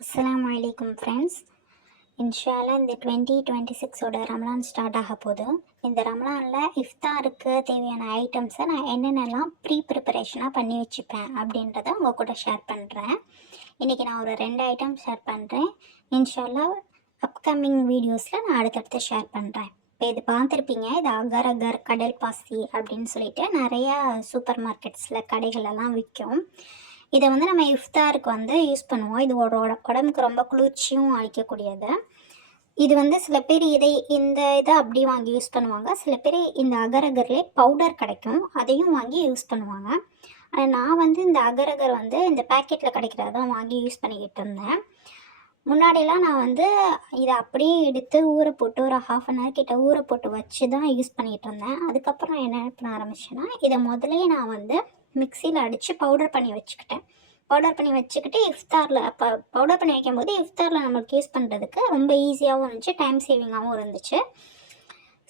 அஸ்ஸலாமு அலைக்கும் ஃப்ரெண்ட்ஸ். இன்ஷால்லா இந்த 2026ஓட ரமலான் ஸ்டார்ட் ஆக போகுது. இந்த ரமலானில் இஃப்தாருக்கு தேவையான ஐட்டம்ஸை நான் என்னென்னலாம் ப்ரிப்பரேஷனாக பண்ணி வச்சுப்பேன் அப்படின்றத உங்கள் கூட ஷேர் பண்ணுறேன். இன்றைக்கி நான் ஒரு 2 ஐட்டம் ஷேர் பண்ணுறேன். இன்ஷால்லா அப்கமிங் வீடியோஸில் நான் அடுத்தடுத்து ஷேர் பண்ணுறேன். இப்போ இது பார்த்துருப்பீங்க, இது அகர் அகர் கடல் பாசி அப்படின்னு சொல்லிட்டு நிறையா சூப்பர் மார்க்கெட்ஸில் கடைகளெல்லாம் விற்கும். இதை வந்து நம்ம இஃப்தாருக்கு வந்து யூஸ் பண்ணுவோம். இது உடம்புக்கு ரொம்ப குளிர்ச்சியும் அளிக்கக்கூடியது. இது வந்து சில பேர் இதை அப்படி வாங்கி யூஸ் பண்ணுவாங்க. சில பேர் இந்த அகரகர்லேயே பவுடர் கிடைக்கும், அதையும் வாங்கி யூஸ் பண்ணுவாங்க. ஆனால் நான் வந்து இந்த அகரகர் வந்து இந்த பேக்கெட்டில் கிடைக்கிறதான் வாங்கி யூஸ் பண்ணிக்கிட்டு இருந்தேன். முன்னாடியெல்லாம் நான் வந்து இதை அப்படியே எடுத்து ஊற போட்டு ஒரு 1/2 அன் ஹவர் கிட்ட ஊற போட்டு வச்சு தான் யூஸ் பண்ணிகிட்டு இருந்தேன். அதுக்கப்புறம் என்ன பண்ண ஆரம்பிச்சேன்னா, இதை முதலே நான் வந்து மிக்சியில் அடித்து பவுடர் பண்ணி வச்சுக்கிட்டு இஃப்தாரில் அப்போ பவுடர் பண்ணி வைக்கும்போது இஃப்தாரில் நம்மளுக்கு யூஸ் பண்ணுறதுக்கு ரொம்ப ஈஸியாகவும் இருந்துச்சு, டைம் சேவிங்காகவும் இருந்துச்சு.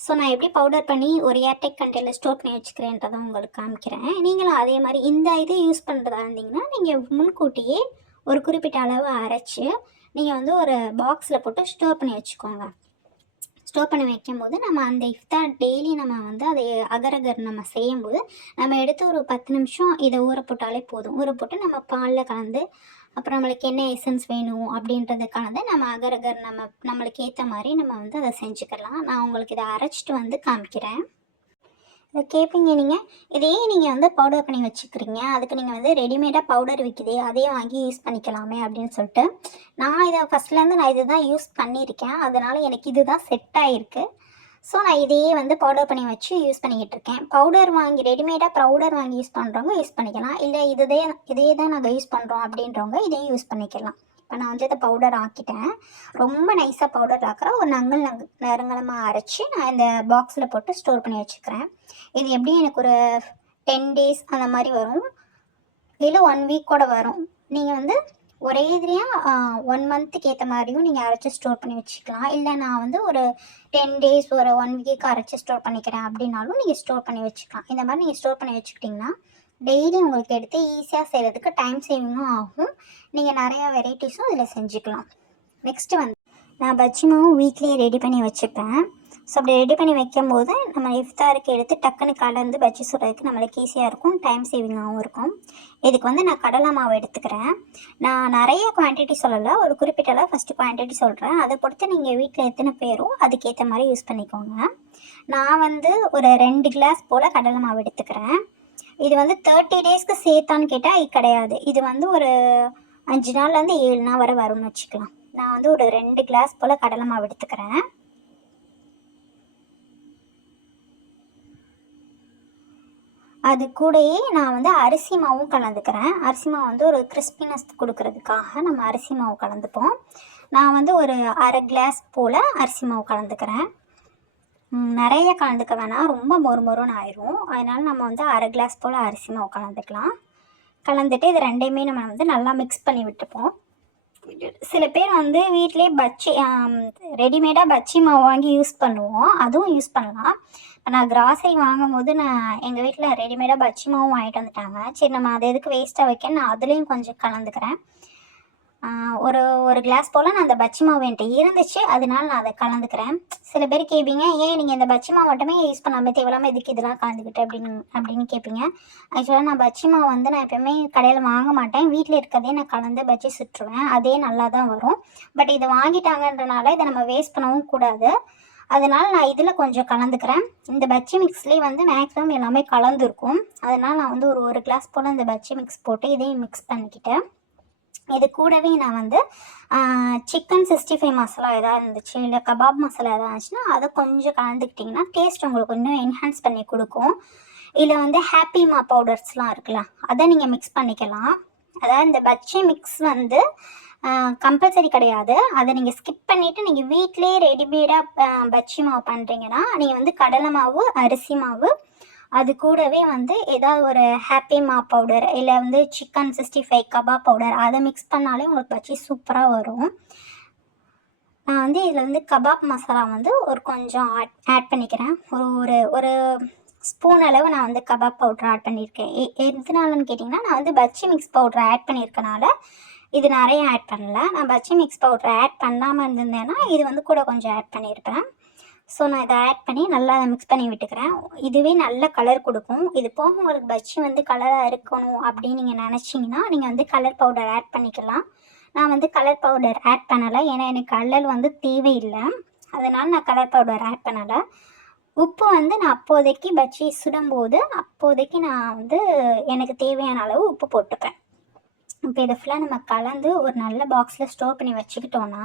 ஸோ நான் எப்படி பவுடர் பண்ணி ஒரு ஏர்டெக் கண்டெய்னரில் ஸ்டோர் பண்ணி வச்சுக்கிறேன்றதை உங்களுக்கு காமிக்கிறேன். நீங்களும் அதே மாதிரி இந்த இது யூஸ் பண்ணுறதா இருந்தீங்கன்னா நீங்கள் முன்கூட்டியே ஒரு குறிப்பிட்ட அளவு அரைச்சி நீங்கள் வந்து ஒரு பாக்ஸில் போட்டு ஸ்டோர் பண்ணி வச்சுக்கோங்க. ஸ்டோர் பண்ணி வைக்கும்போது நம்ம அந்த இஃப்தார் டெய்லி நம்ம வந்து அதை அகரகர் நம்ம செய்யும்போது நம்ம எடுத்து ஒரு 10 நிமிஷம் இதை ஊற போட்டாலே போதும். ஊற போட்டு நம்ம பாலில் கலந்து அப்புறம் நம்மளுக்கு என்ன எசன்ஸ் வேணும் அப்படின்றத கலந்து நம்ம அகரகர் நம்மளுக்கு ஏற்ற மாதிரி நம்ம வந்து அதை செஞ்சுக்கலாம். நான் உங்களுக்கு இதை அரைச்சிட்டு வந்து காமிக்கிறேன். இதை கேட்பீங்க நீங்கள், இதையே நீங்கள் வந்து பவுடர் பண்ணி வச்சுக்கிறீங்க, அதுக்கு நீங்கள் வந்து ரெடிமேடாக பவுடர் விற்கிதே அதையே வாங்கி யூஸ் பண்ணிக்கலாமே அப்படின்னு சொல்லிட்டு நான் இதை ஃபஸ்ட்லேருந்து நான் இது தான் யூஸ் பண்ணியிருக்கேன். அதனால் எனக்கு இது தான் செட் ஆகிருக்கு. ஸோ நான் இதையே வந்து பவுடர் பண்ணி வச்சு யூஸ் பண்ணிக்கிட்டு இருக்கேன். ரெடிமேடாக பவுடர் வாங்கி யூஸ் பண்ணுறவங்க யூஸ் பண்ணிக்கலாம், இல்லை இதே தான் நாங்கள் யூஸ் பண்ணுறோம் அப்படின்றவங்க இதையும் யூஸ் பண்ணிக்கலாம். இப்போ நான் வந்து இதை பவுடர் ஆக்கிட்டேன். ரொம்ப நைஸாக பவுடர் ஆக்கிற ஒரு நறுங்கலமாக அரைச்சி நான் இந்த பாக்ஸில் போட்டு ஸ்டோர் பண்ணி வச்சுக்கிறேன். இது எப்படி எனக்கு ஒரு 10 days அந்த மாதிரி வரும், இல்லை 1 week கூட வரும். நீங்கள் வந்து ஒரே இதுலையாக 1 monthக்கு ஏற்ற மாதிரியும் நீங்கள் அரைச்சி ஸ்டோர் பண்ணி வச்சுக்கலாம். இல்லை நான் வந்து ஒரு 10 days ஒரு 1 week அரைச்சி ஸ்டோர் பண்ணிக்கிறேன் அப்படின்னாலும் நீங்கள் ஸ்டோர் பண்ணி வச்சுக்கலாம். இந்த மாதிரி நீங்கள் ஸ்டோர் பண்ணி வச்சுக்கிட்டிங்கன்னா டெய்லி உங்களுக்கு எடுத்து ஈஸியாக செய்கிறதுக்கு டைம் சேவிங்கும் ஆகும். நீங்கள் நிறையா வெரைட்டிஸும் இதில் செஞ்சுக்கலாம். நெக்ஸ்ட்டு வந்து நான் பஜ்ஜி மாவும் வீட்லேயே ரெடி பண்ணி வச்சுப்பேன். ஸோ அப்படி ரெடி பண்ணி வைக்கும்போது நம்ம இஃப்தாருக்கு எடுத்து டக்குன்னு கலந்து பஜ்ஜி சுடுறதுக்கு நம்மளுக்கு ஈஸியாக இருக்கும், டைம் சேவிங்காகவும் இருக்கும். இதுக்கு வந்து நான் கடலை மாவு எடுத்துக்கிறேன். நான் நிறைய குவான்டிட்டி சொல்லலை, ஒரு குறிப்பிட்ட அளவு ஃபஸ்ட்டு குவான்டிட்டி சொல்கிறேன். அதை பொறுத்து நீங்கள் வீட்டில் எத்தனை பேரோ அதுக்கேற்ற மாதிரி யூஸ் பண்ணிக்கோங்க. நான் வந்து ஒரு 2 கிளாஸ் போல் கடலை மாவு எடுத்துக்கிறேன். இது வந்து 30 daysக்கு சேர்த்தான்னு கேட்டால் இது கிடையாது. இது வந்து ஒரு 5 நாள்லேருந்து 7 நாள் வரை வரும்னு வச்சுக்கலாம். நான் வந்து ஒரு 2 கிளாஸ் போல் கடலை மாவு எடுத்துக்கிறேன். அது கூடயே நான் வந்து அரிசி மாவும் கலந்துக்கிறேன். அரிசி மாவு வந்து ஒரு கிறிஸ்பினஸ் கொடுக்கறதுக்காக நம்ம அரிசி மாவு கலந்துப்போம். நான் வந்து ஒரு 1/2 கிளாஸ் போல் அரிசி மாவு கலந்துக்கிறேன். நிறைய கலந்துக்க வேணாம், ரொம்ப மொறுமொறுன்னு ஆயிரும். அதனால் நம்ம வந்து 1/2 கிளாஸ் போல் அரிசி மாவு கலந்துக்கலாம். கலந்துட்டு இது ரெண்டையுமே நம்ம வந்து நல்லா மிக்ஸ் பண்ணி விட்டுப்போம். சில பேர் வந்து வீட்டிலே ரெடிமேடாக பஜ்ஜி மாவு வாங்கி யூஸ் பண்ணுவோம், அதுவும் யூஸ் பண்ணலாம். நான் கிராசரி வாங்கும்போது எங்கள் வீட்டில் ரெடிமேடாக பஜ்ஜி மாவும் வாங்கிட்டு வந்துட்டாங்க. சரி நம்ம அதை எதுக்கு வேஸ்ட்டாக வைக்க, நான் அதுலேயும் கொஞ்சம் கலந்துக்கிறேன். ஒரு கிளாஸ் போல் நான் அந்த பஜ்ஜி மாவு என்கிட்ட இருந்துச்சு, அதனால நான் அதை கலந்துக்கிறேன். சில பேர் கேட்பீங்க, ஏன் நீங்கள் இந்த பஜ்ஜி மாவு மட்டுமே யூஸ் பண்ணாமல் தேவையில்லாமல் எதுக்கு இதெல்லாம் கலந்துக்கிட்டு அப்படின்னு கேட்பீங்க. ஆக்சுவலாக நான் பஜ்ஜி மாவு வந்து நான் எப்போயுமே கடையில் வாங்க மாட்டேன், வீட்டில் இருக்கதே நான் கலந்து பஜ்ஜி சுட்டுருவேன், அதே நல்லா தான் வரும். பட் இதை வாங்கிட்டாங்கன்றனால இதை நம்ம வேஸ்ட் பண்ணவும் கூடாது, அதனால் நான் இதில் கொஞ்சம் கலந்துக்கிறேன். இந்த பஜ்ஜி மிக்ஸ்லேயே வந்து மேக்ஸிமம் எல்லாமே கலந்துருக்கும். அதனால் நான் வந்து ஒரு கிளாஸ் போல் இந்த பஜ்ஜி மிக்ஸ் போட்டு இதையும் மிக்ஸ் பண்ணிக்கிட்டேன். இது கூடவே நான் வந்து சிக்கன் 65 மசாலா எதாவது இருந்துச்சு, இல்லை கபாப் மசாலா எதாவது இருந்துச்சுன்னா அதை கொஞ்சம் கலந்துக்கிட்டிங்கன்னா டேஸ்ட் உங்களுக்கு இன்னும் என்ஹான்ஸ் பண்ணி கொடுக்கும். இதில் வந்து ஹாப்பி மா பவுடர்ஸ்லாம் இருக்குல்ல, அதை நீங்கள் மிக்ஸ் பண்ணிக்கலாம். அதாவது இந்த பஜ்ஜி மிக்ஸ் வந்து கம்பல்சரி கிடையாது, அதை நீங்கள் ஸ்கிப் பண்ணிவிட்டு நீங்கள் வீட்டிலே ரெடிமேடாக பஜ்ஜி மாவு பண்ணுறீங்கன்னா நீங்கள் வந்து கடலை மாவு, அரிசி மாவு, அது கூடவே வந்து ஏதாவது ஒரு ஹாப்பி மா பவுடர், இல்லை வந்து சிக்கன் 65 கபாப் பவுடர், அதை மிக்ஸ் பண்ணாலே உங்களுக்கு பஜ்ஜி சூப்பராக வரும். நான் வந்து இதில் வந்து கபாப் மசாலா வந்து ஒரு கொஞ்சம் ஆட் பண்ணிக்கிறேன். ஒரு ஸ்பூன் அளவு நான் வந்து கபாப் பவுடர் ஆட் பண்ணியிருக்கேன். எதனாலன்னு கேட்டிங்கன்னா, நான் வந்து பஜ்ஜி மிக்ஸ் பவுடர் ஆட் பண்ணியிருக்கனால இது நிறைய ஆட் பண்ணல. நான் பஜ்ஜி மிக்ஸ் பவுடர் ஆட் பண்ணாமல் இருந்திருந்தேன்னா இது வந்து கூட கொஞ்சம் ஆட் பண்ணியிருப்பேன். ஸோ நான் இதை ஆட் பண்ணி நல்லா மிக்ஸ் பண்ணி விட்டுக்கிறேன். இதுவே நல்ல கலர் கொடுக்கும். இது போக உங்களுக்கு பஜ்ஜி வந்து கலராக இருக்கணும் அப்படின்னு நீங்கள் நினச்சிங்கன்னா நீங்கள் வந்து கலர் பவுடர் ஆட் பண்ணிக்கலாம். நான் வந்து கலர் பவுடர் ஆட் பண்ணலை, ஏன்னா எனக்கு கலர் வந்து தேவையில்லை, அதனால் நான் கலர் பவுடர் ஆட் பண்ணலை. உப்பு வந்து நான் அப்போதைக்கு பஜ்ஜி சுடும்போது அப்போதைக்கு நான் வந்து எனக்கு தேவையான அளவு உப்பு போட்டுப்பேன். இப்போ இதை ஃபுல்லாக நம்ம கலந்து ஒரு நல்ல பாக்ஸில் ஸ்டோர் பண்ணி வச்சுக்கிட்டோன்னா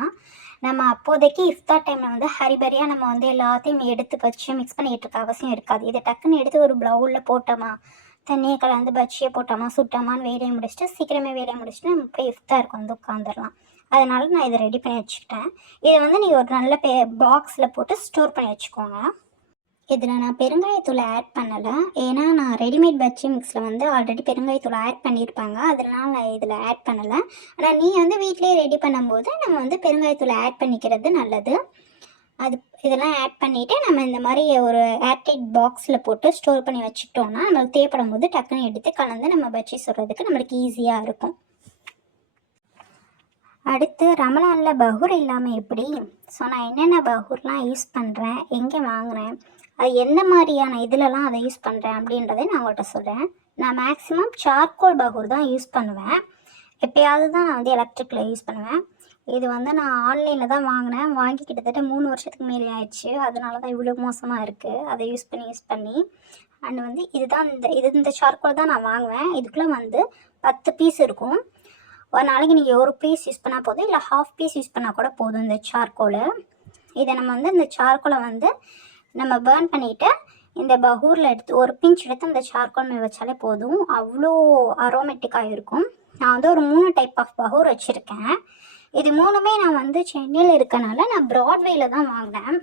நம்ம அப்போதைக்கு இஃப்தார் டைமில் வந்து ஹரிபரியாக நம்ம வந்து எல்லாத்தையும் எடுத்து வச்சு மிக்ஸ் பண்ணிக்கிட்டு இருக்க அவசியம் இருக்காது. இதை டக்குன்னு எடுத்து ஒரு ப்ளவுலில் போட்டோமா, தண்ணியை கலந்து பஜ்ஜியை போட்டோமா, சுட்டோமான்னு வேலையை முடிச்சுட்டு சீக்கிரமே வேலையை முடிச்சுட்டு நம்ம போய் இஃப்தாருக்கு வந்து உட்காந்துடலாம். அதனால நான் இதை ரெடி பண்ணி வச்சுக்கிட்டேன். இதை வந்து நீங்கள் ஒரு நல்ல பாக்ஸில் போட்டு ஸ்டோர் பண்ணி வச்சுக்கோங்க. இதில் நான் பெருங்காயத்தூளை ஆட் பண்ணலை, ஏன்னா நான் ரெடிமேட் பஜ்ஜி மிக்ஸில் வந்து ஆல்ரெடி பெருங்காயத்தூளை ஆட் பண்ணியிருப்பாங்க, அதனால் நான் இதில் ஆட் பண்ணலை. ஆனால் நீ வந்து வீட்டிலே ரெடி பண்ணும்போது நம்ம வந்து பெருங்காயத்தூளை ஆட் பண்ணிக்கிறது நல்லது. அது இதெல்லாம் ஆட் பண்ணிவிட்டு நம்ம இந்த மாதிரி ஒரு ஏர்டைட் பாக்ஸில் போட்டு ஸ்டோர் பண்ணி வச்சுக்கிட்டோன்னா நம்மளுக்கு தேவைப்படும் போது டக்குன்னு எடுத்து கலந்து நம்ம பஜ்ஜி சுடுறதுக்கு நம்மளுக்கு ஈஸியாக இருக்கும். அடுத்து ரமலானில் பஹூர் இல்லாமல் எப்படி? ஸோ நான் என்னென்ன பஹூர்லாம் யூஸ் பண்ணுறேன், எங்கே வாங்குகிறேன், அது எந்த மாதிரியான இதிலலாம் அதை யூஸ் பண்ணுறேன் அப்படின்றதை நான் உங்கள்கிட்ட சொல்கிறேன். நான் மேக்ஸிமம் சார்கோல் பஹூர் தான் யூஸ் பண்ணுவேன். எப்போயாவது தான் நான் வந்து எலக்ட்ரிக்கில் யூஸ் பண்ணுவேன். இது வந்து நான் ஆன்லைனில் தான் வாங்கினேன். வாங்கி கிட்டத்தட்ட 3 வருஷத்துக்கு மேலே ஆயிடுச்சு. அதனால தான் இவ்வளோ மோசமாக இருக்குது. அதை யூஸ் பண்ணி அண்ட் வந்து இதுதான் இந்த சார்கோல் தான் நான் வாங்குவேன். இதுக்குள்ளே வந்து 10 பீஸ் இருக்கும். ஒரு நாளைக்கு நீங்கள் ஒரு பீஸ் யூஸ் பண்ணால் போதும், இல்லை ஹாஃப் பீஸ் யூஸ் பண்ணால் கூட போதும் இந்த சார்கோலு. இதை நம்ம வந்து இந்த சார்கோலை வந்து நம்ம பேர்ன் பண்ணிவிட்டு இந்த பஹூரில் எடுத்து ஒரு பிஞ்ச் எடுத்து இந்த சார்கோல் மேலே வச்சாலே போதும், அவ்வளோ அரோமேட்டிக்காக இருக்கும். நான் வந்து ஒரு 3 டைப் ஆஃப் பஹூர் வச்சுருக்கேன். இது 3மே நான் வந்து சென்னையில் இருக்கனால நான் ப்ராட்வேல தான் வாங்கினேன்.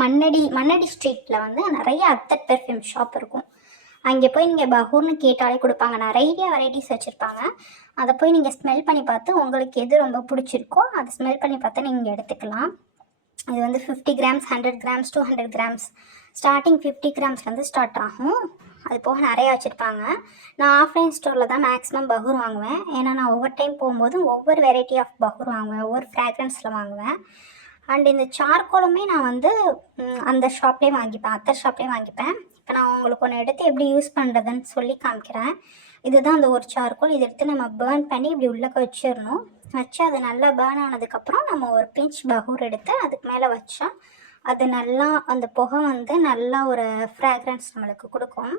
மண்ணடி ஸ்ட்ரீட்டில் வந்து நிறைய அத்தர் பெர்ஃப்யூம் ஷாப் இருக்கும். அங்கே போய் நீங்கள் பஹூர்னு கேட்டாலே கொடுப்பாங்க. நிறைய வெரைட்டிஸ் வச்சுருப்பாங்க. அதை போய் நீங்கள் ஸ்மெல் பண்ணி பார்த்து உங்களுக்கு எது ரொம்ப பிடிச்சிருக்கோ அதை ஸ்மெல் பண்ணி பார்த்து நீங்கள் எடுத்துக்கலாம். இது வந்து 50 கிராம்ஸ், 100 கிராம்ஸ், 200 கிராம்ஸ், ஸ்டார்டிங் 50 கிராம்ஸ்லேருந்து ஸ்டார்ட் ஆகும். அது போக நிறையா வச்சுருப்பாங்க. நான் ஆஃப்லைன் ஸ்டோரில் தான் மேக்ஸிமம் பஹூர் வாங்குவேன். ஏன்னா நான் ஒவ்வொரு டைம் போகும்போது ஒவ்வொரு வெரைட்டி ஆஃப் பஹூர் வாங்குவேன், ஒவ்வொரு ஃப்ராக்ரன்ஸில் வாங்குவேன். அண்ட் இந்த சார்கோலுமே நான் வந்து அந்த ஷாப்லேயே வாங்கிப்பேன், அத்தர் ஷாப்லேயே வாங்கிப்பேன். இப்போ நான் உங்களுக்கு ஒன்று எடுத்து எப்படி யூஸ் பண்ணுறதுன்னு சொல்லி காமிக்கிறேன். இதுதான் அந்த ஒரு சார்கோல். இதை எடுத்து நம்ம பேர்ன் பண்ணி இப்படி உள்ளக்க வச்சிடணும். வச்சு அது நல்லா பேர்ன் ஆனதுக்கப்புறம் நம்ம ஒரு பிஞ்ச் பஹூர் எடுத்து அதுக்கு மேலே வச்சா அது நல்லா அந்த புகை வந்து நல்லா ஒரு ஃப்ராக்ரன்ஸ் நம்மளுக்கு கொடுக்கும்.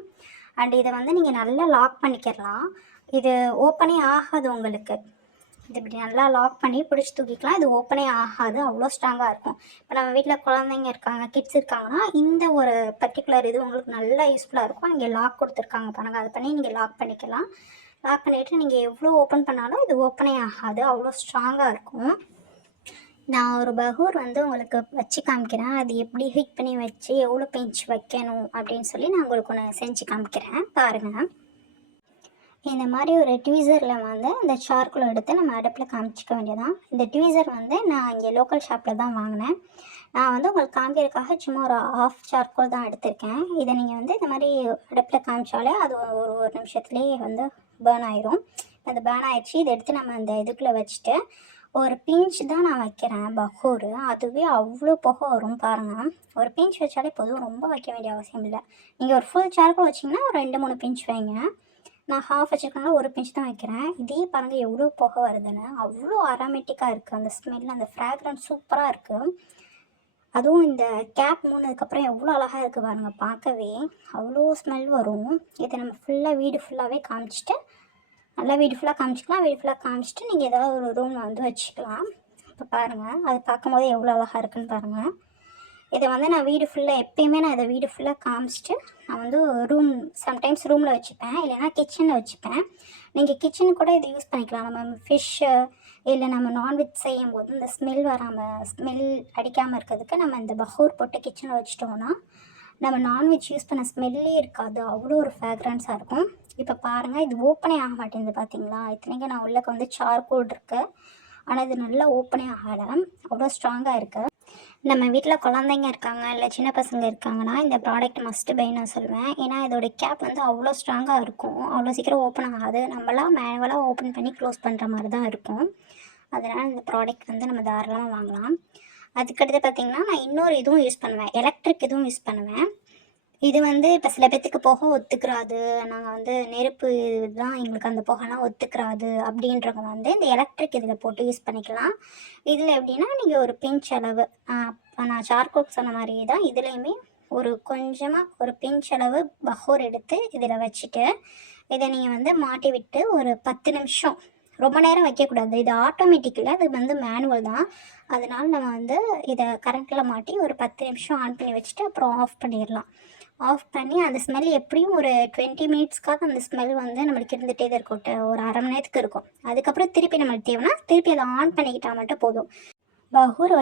அண்ட் இதை வந்து நீங்கள் நல்லா லாக் பண்ணிக்கிறலாம். இது ஓப்பனே ஆகாது உங்களுக்கு. இது இப்படி நல்லா லாக் பண்ணி பிடிச்சி தூக்கிக்கலாம். இது ஓப்பனே ஆகாது, அவ்வளோ ஸ்ட்ராங்காக இருக்கும். இப்போ நம்ம வீட்டில் குழந்தைங்க இருக்காங்க, கிட்ஸ் இருக்காங்கன்னா இந்த ஒரு பர்டிகுலர் இது உங்களுக்கு நல்லா யூஸ்ஃபுல்லாக இருக்கும். இங்கே லாக் கொடுத்துருக்காங்க பாருங்கள், அதை பண்ணி நீங்கள் லாக் பண்ணிக்கலாம். லாக் பண்ணிவிட்டு நீங்கள் எவ்வளோ ஓப்பன் பண்ணாலும் இது ஓப்பனே ஆகாது, அவ்வளோ ஸ்ட்ராங்காக இருக்கும். நான் ஒரு பஹூர் வந்து உங்களுக்கு வச்சு காமிக்கிறேன். அது எப்படி ஹீட் பண்ணி வச்சு எவ்வளோ பிஞ்ச் வைக்கணும் அப்படின்னு சொல்லி நான் உங்களுக்கு ஒன்று செஞ்சு காமிக்கிறேன் பாருங்கள். இந்த மாதிரி ஒரு ட்வீசரில் வந்து இந்த சார்கோல் எடுத்து நம்ம அடுப்பில் காமிச்சிக்க வேண்டியதான். இந்த ட்வீசர் வந்து நான் இங்கே லோக்கல் ஷாப்பில் தான் வாங்கினேன். நான் வந்து உங்களுக்கு காமிக்கிறதுக்காக சும்மா ஒரு ஆஃப் சார்கோல் தான் எடுத்திருக்கேன். இதை நீங்கள் வந்து இந்த மாதிரி அடுப்பில் காமிச்சாலே அது ஒரு நிமிஷத்துலேயே வந்து பேர்ன் ஆயிரும். அது பேர்ன் ஆயிடுச்சு. இதை எடுத்து நம்ம அந்த இதுக்குள்ளே வச்சுட்டு ஒரு பிஞ்ச் தான் நான் வைக்கிறேன் பஹூர். அதுவே அவ்வளோ புகை வரும் பாருங்கள். ஒரு பிஞ்ச் வச்சாலே போதும், ரொம்ப வைக்க வேண்டிய அவசியம் இல்லை. நீங்கள் ஒரு ஃபுல் சார்கோல் வச்சிங்கன்னா ஒரு 2-3 பிஞ்ச் வைங்க. நான் ஹாஃப் வச்சுருக்கனால ஒரு பிஞ்ச் தான் வைக்கிறேன். இதே பாருங்கள் எவ்வளோ புகை வருதுன்னு, அவ்வளோ அரோமேட்டிக்காக இருக்குது. அந்த ஸ்மெல், அந்த ஃப்ராக்ரன்ஸ் சூப்பராக இருக்குது. அதுவும் இந்த கேப் மூணுனதுக்கப்புறம் எவ்வளோ அழகாக இருக்குது பாருங்கள், பார்க்கவே அவ்வளோ ஸ்மெல் வரும். இதை நம்ம ஃபுல்லாக வீடு ஃபுல்லாகவே காமிச்சிட்டு நல்லா வீடு ஃபுல்லாக காமிச்சிக்கலாம். வீடு ஃபுல்லாக காமிச்சிட்டு நீங்கள் ஏதாவது ஒரு ரூமில் வந்து வச்சுக்கலாம். இப்போ பாருங்கள், அது பார்க்கும்போது எவ்வளோ அழகாக இருக்குன்னு பாருங்கள். இதை வந்து நான் வீடு ஃபுல்லாக எப்பயுமே நான் இதை வீடு ஃபுல்லாக காமிச்சிட்டு நான் வந்து சம்டைம்ஸ் ரூமில் வச்சுப்பேன், இல்லைனா கிச்சனில் வச்சுப்பேன். நீங்கள் கிச்சனுக்கு கூட இதை யூஸ் பண்ணிக்கலாம். நம்ம ஃபிஷ்ஷு இல்லை நம்ம நான்வெஜ் செய்யும் போது இந்த ஸ்மெல் அடிக்காமல் இருக்கிறதுக்கு நம்ம இந்த பஹூர் போட்டு கிச்சனில் வச்சிட்டோம்னா நம்ம நான்வெஜ் யூஸ் பண்ண ஸ்மெல்லே இருக்காது, அவ்வளோ ஒரு ஃப்ராக்ரன்ஸாக இருக்கும். இப்போ பாருங்கள், இது ஓப்பனே ஆக மாட்டேங்குது பார்த்தீங்களா. இத்தனைக்கும் நான் உள்ளக்க வந்து சார்கோல் இருக்குது, ஆனால் இது நல்லா ஓப்பனே ஆகலை, அவ்வளோ ஸ்ட்ராங்காக இருக்குது. நம்ம வீட்டில் குழந்தைங்க இருக்காங்க இல்லை சின்ன பசங்க இருக்காங்கன்னா இந்த ப்ராடக்ட் மஸ்ட்டு பை நான் சொல்லுவேன். ஏன்னா இதோட கேப் வந்து அவ்வளோ ஸ்ட்ராங்காக இருக்கும், அவ்வளோ சீக்கிரம் ஓப்பன் ஆகாது, நம்மளாம் மேனுவலாக ஓப்பன் பண்ணி க்ளோஸ் பண்ணுற மாதிரி தான் இருக்கும். அதனால் இந்த ப்ராடக்ட் வந்து நம்ம தாராளமாக வாங்கலாம். அதுக்கடுத்து பார்த்திங்கன்னா நான் இன்னொரு இதுவும் யூஸ் பண்ணுவேன், எலக்ட்ரிக் இதுவும் யூஸ் பண்ணுவேன். இது வந்து இப்போ சில பேத்துக்கு புகை ஒத்துக்கிறாது, நாங்கள் வந்து நெருப்பு தான் எங்களுக்கு அந்த புகைலாம் ஒத்துக்கிறாது அப்படின்றவங்க வந்து இந்த எலக்ட்ரிக் இதில் போட்டு யூஸ் பண்ணிக்கலாம். இதில் எப்படின்னா நீங்கள் ஒரு பிஞ்ச் அளவு, இப்போ நான் சார்கோல் சொன்ன மாதிரி தான் இதுலேயுமே ஒரு கொஞ்சமாக ஒரு பிஞ்ச் அளவு பஹோர் எடுத்து இதில் வச்சுட்டு இதை நீங்கள் வந்து மாட்டி விட்டு ஒரு 10 நிமிஷம், ரொம்ப நேரம் வைக்கக்கூடாது, இது ஆட்டோமேட்டிக்கில் அது வந்து மேனுவல் தான். அதனால நம்ம வந்து இதை கரண்ட்டில் மாட்டி ஒரு 10 நிமிஷம் ஆன் பண்ணி வச்சுட்டு அப்புறம் ஆஃப் பண்ணிடலாம். ஆஃப் பண்ணி அந்த ஸ்மெல் எப்படியும் ஒரு 20 மினிட்ஸ்க்காக அந்த ஸ்மெல் வந்து நம்மளுக்கு இருந்துகிட்டே தான் இருக்கும், ஒரு அரை மணி நேரத்துக்கு இருக்கும். அதுக்கப்புறம் திருப்பி நம்மளுக்கு தேவைன்னா திருப்பி அதை ஆன் பண்ணிக்கிட்டால் மட்டும் போதும். பகூர்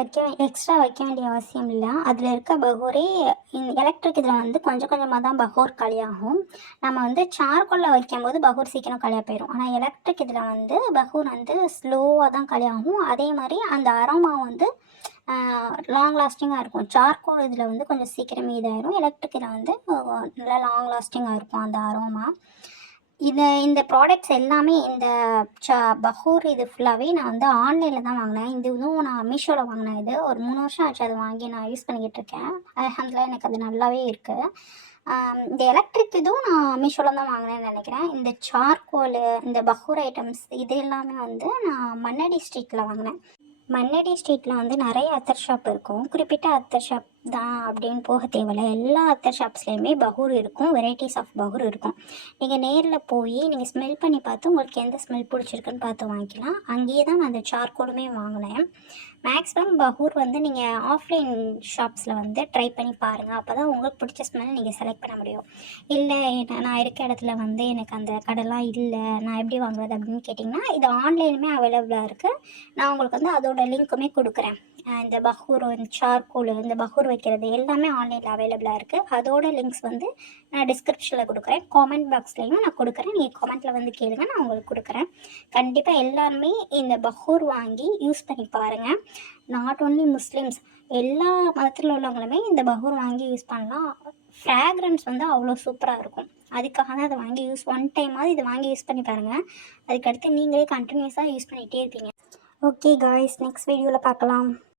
எக்ஸ்ட்ரா வைக்க வேண்டிய அவசியம் இல்லை, அதில் இருக்க பகூரே எலக்ட்ரிக் இதில் வந்து கொஞ்சம் கொஞ்சமாக தான் பகூர் காலியாகும். நம்ம வந்து சார்கோலில் வைக்கும்போது பகூர் சீக்கிரம் காலியாக போயிடும், ஆனால் எலக்ட்ரிக் இதில் வந்து பகூர் வந்து ஸ்லோவாக தான் காலியாகும். அதே மாதிரி அந்த அரோமா வந்து லாங் லாஸ்டிங்காக இருக்கும். சார்கோல் இதில் வந்து கொஞ்சம் சீக்கிரமே இதாயிரும், எலக்ட்ரிக் இதில் வந்து நல்லா லாங் லாஸ்டிங்காக இருக்கும் அந்த அரோமா. இந்த ப்ராடக்ட்ஸ் எல்லாமே இந்த பஹூர் இது ஃபுல்லாகவே நான் வந்து ஆன்லைனில் தான் வாங்கினேன். இந்த இதுவும் நான் மீஷோவில் வாங்கினேன். இது ஒரு 3 வருஷம் ஆச்சு அது வாங்கி நான் யூஸ் பண்ணிக்கிட்டு இருக்கேன். அல்ஹம்துலில்லாஹ் எனக்கு அது நல்லாவே இருக்குது. இந்த எலக்ட்ரிக் இதுவும் நான் மீஷோவில் தான் வாங்கினேன்னு நினைக்கிறேன். இந்த சார்கோலு, இந்த பஹூர் ஐட்டம்ஸ் இது எல்லாமே வந்து நான் மண்ணடி ஸ்ட்ரீட்டில் வாங்கினேன். மண்ணடி ஸ்ட்ரீட்டில் வந்து நிறைய அத்தர் ஷாப் இருக்கும், குறிப்பிட்ட அத்தர் ஷாப் தான் அப்படின்னு போக தேவையில்ல, எல்லா அத்தர் ஷாப்ஸ்லேயுமே பஹூர் இருக்கும், வெரைட்டிஸ் ஆஃப் பஹூர் இருக்கும். நீங்கள் நேரில் போய் நீங்கள் ஸ்மெல் பண்ணி பார்த்து உங்களுக்கு எந்த ஸ்மெல் பிடிச்சிருக்குன்னு பார்த்து வாங்கிக்கலாம். அங்கேயே தான் நான் அந்த சார்கோலுமே வாங்கினேன். மேக்ஸிமம் பஹூர் வந்து நீங்கள் ஆஃப்லைன் ஷாப்ஸில் வந்து ட்ரை பண்ணி பாருங்கள், அப்போ தான் உங்களுக்கு பிடிச்ச ஸ்மெல் நீங்கள் செலக்ட் பண்ண முடியும். இல்லை நான் இருக்க இடத்துல வந்து எனக்கு அந்த கடைலாம் இல்லை, நான் எப்படி வாங்குறது அப்படின்னு கேட்டிங்கன்னா இது ஆன்லைனுமே அவைலபிளாக இருக்குது. நான் உங்களுக்கு வந்து அதோட லிங்க்குமே கொடுக்குறேன். இந்த பஹூர், இந்த சார்கோல், இந்த பஹூர் வைக்கிறது எல்லாமே ஆன்லைனில் அவைலபிளாக இருக்குது. அதோட லிங்க்ஸ் வந்து நான் டிஸ்கிரிப்ஷனில் கொடுக்குறேன், காமெண்ட் பாக்ஸ்லேயும் நான் கொடுக்குறேன். நீங்கள் காமெண்ட்டில் வந்து கேளுங்க, நான் உங்களுக்கு கொடுக்குறேன். கண்டிப்பாக எல்லாருமே இந்த பஹூர் வாங்கி யூஸ் பண்ணி பாருங்கள். நாட் ஓன்லி முஸ்லீம்ஸ், எல்லா மதத்தில் உள்ளவங்களுமே இந்த பஹூர் வாங்கி யூஸ் பண்ணலாம். ஃப்ராக்ரன்ஸ் வந்து அவ்வளோ சூப்பராக இருக்கும். அதுக்காக தான் அதை வாங்கி ஒன் டைமாவது இதை வாங்கி யூஸ் பண்ணி பாருங்கள். அதுக்கடுத்து நீங்களே கண்டினியூஸாக யூஸ் பண்ணிகிட்டே இருப்பீங்க. ஓகே காய்ஸ், நெக்ஸ்ட் வீடியோவில் பார்க்கலாம்.